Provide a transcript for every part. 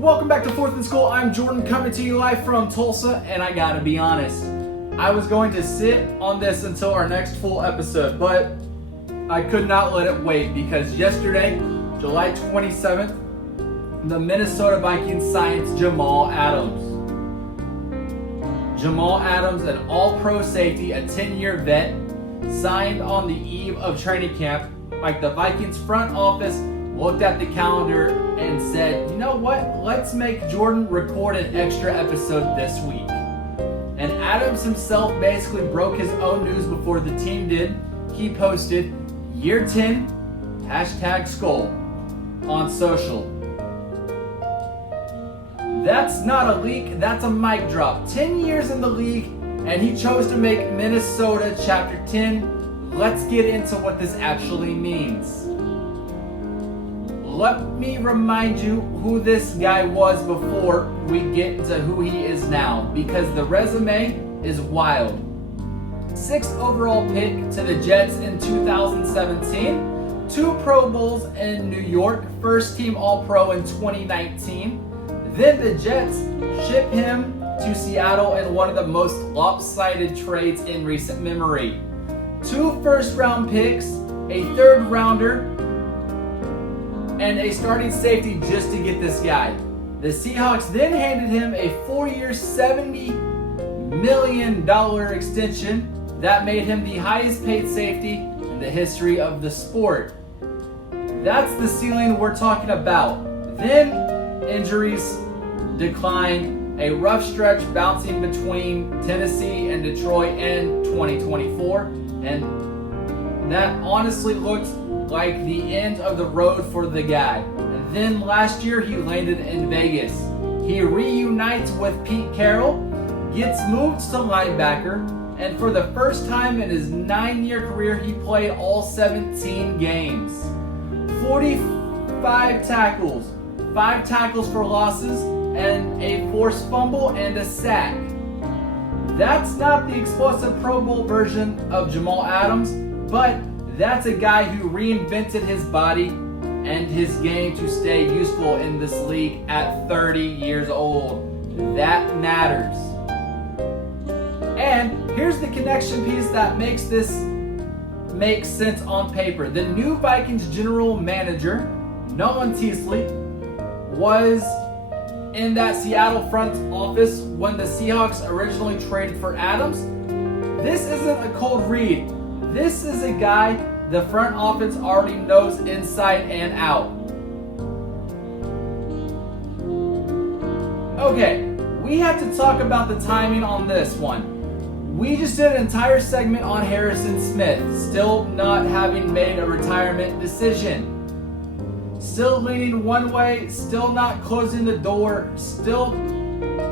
Welcome back to 4th and School. I'm Jordan coming to you live from Tulsa, and I gotta be honest, I was going to sit on this until our next full episode, but I could not let it wait because yesterday, July 27th, the Minnesota Vikings signed Jamal Adams. Jamal Adams, an all-pro safety, a 10-year vet, signed on the eve of training camp. Like, the Vikings front office looked at the calendar and said, you know what, let's make Jordan record an extra episode this week. And Adams himself basically broke his own news before the team did. He posted, year 10, #skull on social. That's not a leak, that's a mic drop. 10 years in the league, and he chose to make Minnesota Chapter 10. Let's get into what this actually means. Let me remind you who this guy was before we get into who he is now, because the resume is wild. 6th overall pick to the Jets in 2017, 2 Pro Bowls in New York, first team All-Pro in 2019. Then the Jets ship him to Seattle in one of the most lopsided trades in recent memory. 2 first-round picks, a 3rd rounder, and a starting safety just to get this guy. The Seahawks then handed him a 4-year, $70 million extension that made him the highest paid safety in the history of the sport. That's the ceiling we're talking about. Then injuries, decline, a rough stretch bouncing between Tennessee and Detroit in 2024, and that honestly looked like the end of the road for the guy. And then last year he landed in Vegas. He reunites with Pete Carroll, gets moved to linebacker, and for the first time in his 9-year career he played all 17 games. 45 tackles, 5 tackles for losses, and a forced fumble and a sack. That's not the explosive Pro Bowl version of Jamal Adams, but that's a guy who reinvented his body and his game to stay useful in this league at 30 years old. That matters. And here's the connection piece that makes this make sense on paper. The new Vikings general manager, Nolan Teasley, was in that Seattle front office when the Seahawks originally traded for Adams. This isn't a cold read. This is a guy the front office already knows inside and out. Okay, we have to talk about the timing on this one. We just did an entire segment on Harrison Smith, still not having made a retirement decision. Still leaning one way, still not closing the door, still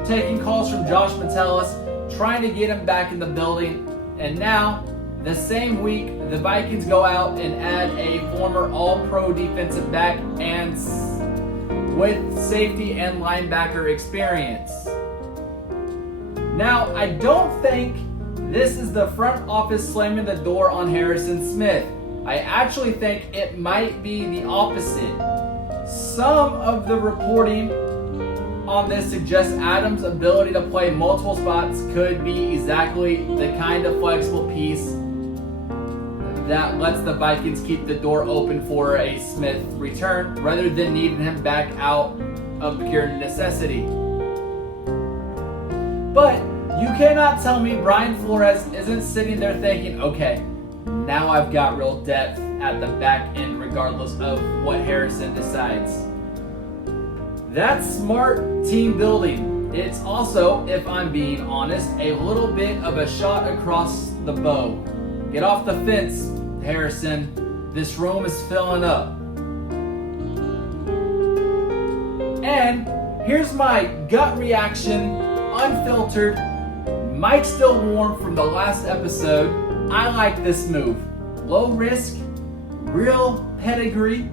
taking calls from Josh Metellus, trying to get him back in the building. And now, the same week, the Vikings go out and add a former All-Pro defensive back and with safety and linebacker experience. Now, I don't think this is the front office slamming the door on Harrison Smith. I actually think it might be the opposite. Some of the reporting on this suggests Adams' ability to play multiple spots could be exactly the kind of flexible piece that lets the Vikings keep the door open for a Smith return rather than needing him back out of pure necessity. But you cannot tell me Brian Flores isn't sitting there thinking, okay, now I've got real depth at the back end regardless of what Harrison decides. That's smart team building. It's also, if I'm being honest, a little bit of a shot across the bow. Get off the fence, Harrison. This room is filling up. And here's my gut reaction, unfiltered, mic still warm from the last episode. I like this move. Low risk, real pedigree,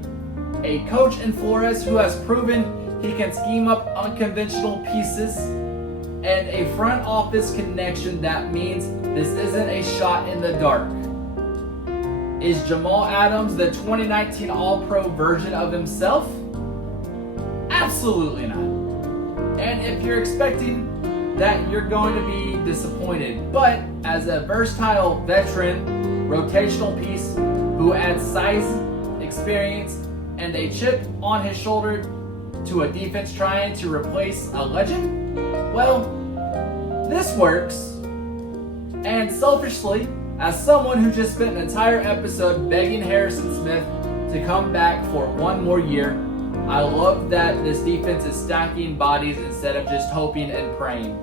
a coach in Flores who has proven he can scheme up unconventional pieces, and a front office connection that means this isn't a shot in the dark. Is Jamal Adams the 2019 All-Pro version of himself? Absolutely not. And if you're expecting that, you're going to be disappointed. But as a versatile veteran, rotational piece who adds size, experience, and a chip on his shoulder to a defense trying to replace a legend, well, this works. And selfishly, as someone who just spent an entire episode begging Harrison Smith to come back for one more year, I love that this defense is stacking bodies instead of just hoping and praying.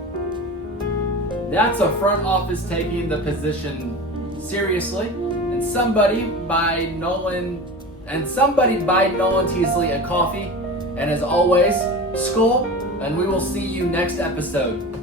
That's a front office taking the position seriously, and somebody buy Nolan Teasley a coffee. And as always, Skull, and we will see you next episode.